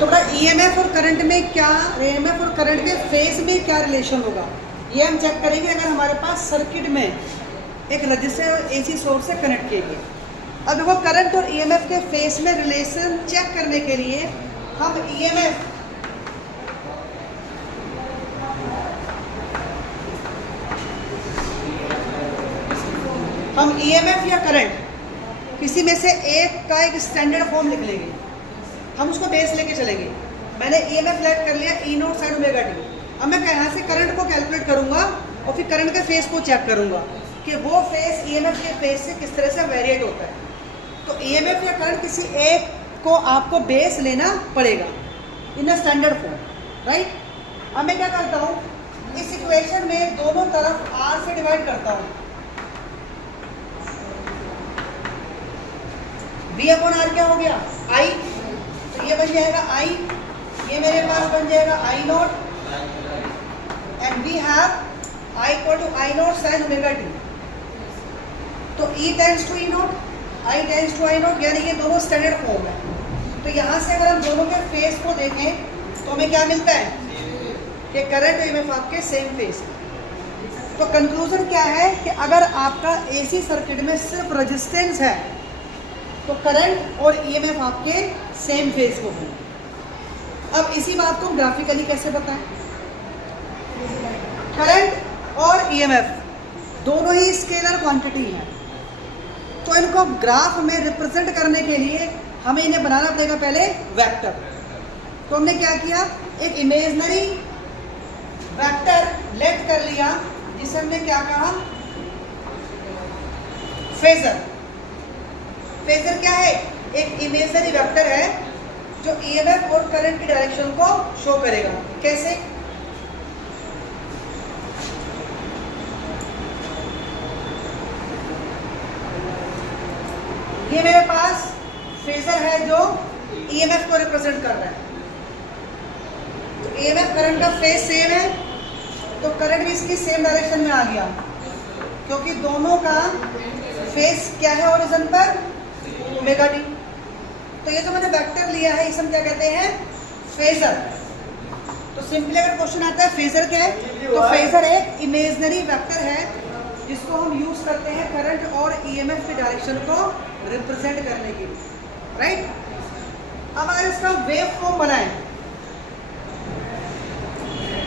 तो बड़ा ईएमएफ और करंट में क्या, ईएमएफ और करंट के फेज में क्या रिलेशन होगा, ये हम चेक करेंगे अगर हमारे पास सर्किट में एक रजिस्टर एसी सोर्स से कनेक्ट किए गए। अब देखो करंट और ईएमएफ के फेज में रिलेशन चेक करने के लिए हम ईएमएफ या करंट किसी में से एक का एक स्टैंडर्ड फॉर्म लिख लेंगे, हम उसको बेस लेके चलेंगे। मैंने ईएमएफ लेट कर लिया ई नॉट साइन ओमेगा टी। अब मैं यहाँ से करंट को कैलकुलेट करूंगा और फिर करंट के फेस को चेक करूंगा कि वो फेस ईएमएफ के फेस से किस तरह से वेरिएट होता है। तो ईएमएफ या करंट किसी एक को आपको बेस लेना पड़ेगा इन स्टैंडर्ड फॉर्म, राइट। अब मैं क्या करता हूँ, इस इक्वेशन में दोनों तरफ आर से डिवाइड करता हूँ। V अपॉन आर क्या हो गया, I, तो ये बन जाएगा I, ये मेरे पास बन जाएगा I not, and we have I equal to I not sine omega t. तो E tends to E not, I tends to I not, यानी ये दोनों स्टैंडर्ड फॉर्म है। तो यहाँ से अगर हम दोनों के फेस को देखें तो हमें क्या मिलता है कि करंट और ईएमएफ आपके सेम फेस। तो कंक्लूजन क्या है कि अगर आपका एसी सर्किट में सिर्फ रेजिस्टेंस है तो करंट और ईएमएफ आपके सेम फेज को हैं। अब इसी बात को ग्राफिकली कैसे बताएं, करंट और ईएमएफ दोनों ही स्केलर क्वांटिटी हैं, तो इनको ग्राफ में रिप्रेजेंट करने के लिए हमें इन्हें बनाना पड़ेगा पहले वेक्टर। तो हमने क्या किया, एक इमेजिनरी वेक्टर लेट कर लिया जिसे हमने क्या कहा, फेजर। फेजर क्या है, एक इमेजिनरी वेक्टर है जो ईएमएफ और करंट की डायरेक्शन को शो करेगा। कैसे, ये मेरे पास फेजर है जो ईएमएफ को रिप्रेजेंट कर रहा है। तो ईएमएफ करंट का फेज सेम है, तो करंट भी इसकी सेम डायरेक्शन में आ गया, क्योंकि दोनों का फेज क्या है ओरिजिन पर, ओमेगा टी। तो ये जो मैंने वेक्टर लिया है इसे हम क्या कहते हैं, फेजर। तो सिंपली अगर क्वेश्चन आता है फेजर क्या है, तो फेजर एक इमेजिनरी वेक्टर है जिसको हम यूज करते हैं करंट और ईएमएफ की डायरेक्शन को रिप्रेजेंट करने के लिए, राइट। अब अगर इसका वेव फॉर्म बनाएं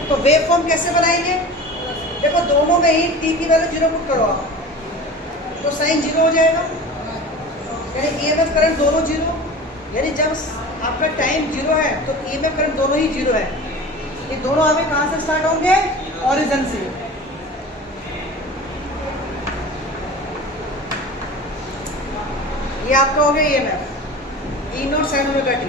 तो वेव फॉर्म कैसे बनाएंगे, देखो दोनों में ही टी की वैल्यू 0 पुट करो आप, तो साइन 0 हो जाएगा, यानी ईएमएफ करंट दोनों 0, यानी जब आपका टाइम 0 है तो ईएमएफ करंट दोनों ही 0 है। ये दोनों हमें कहाँ से स्टार्ट होंगे, ओरिजिन से। ये आपका हो गया EMF E not sine omega T.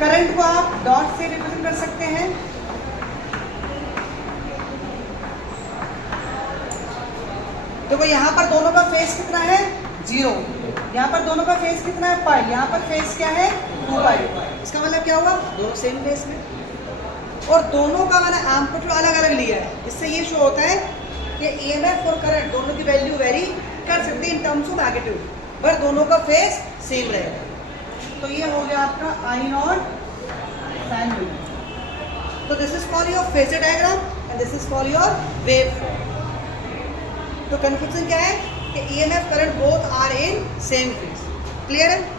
Current को आप डॉट से रिप्रेजेंट कर सकते हैं, देखो यहाँ पर दोनों का फेज कितना है, 0, यहाँ पर दोनों का फेज कितना है, पाई, यहाँ पर फेज क्या है, 2 पाई। इसका मतलब क्या हुआ, दोनों सेम फेज में, और दोनों का मैंने एम्पलीट्यूड अलग अलग लिया है। इससे ये शो होता है कि ईएमएफ और करंट दोनों की वैल्यू वेरी कर सकते हैं इन टर्म्स ऑफ मैग्नीट्यूड, पर दोनों का फेज सेम रहेगा। तो ये हो गया आपका आई नॉट साइन ओमेगा। तो this is called your phasor diagram and this is called your waveform. तो कंफ्यूजन क्या है कि EMF current both are in same phase, clear है।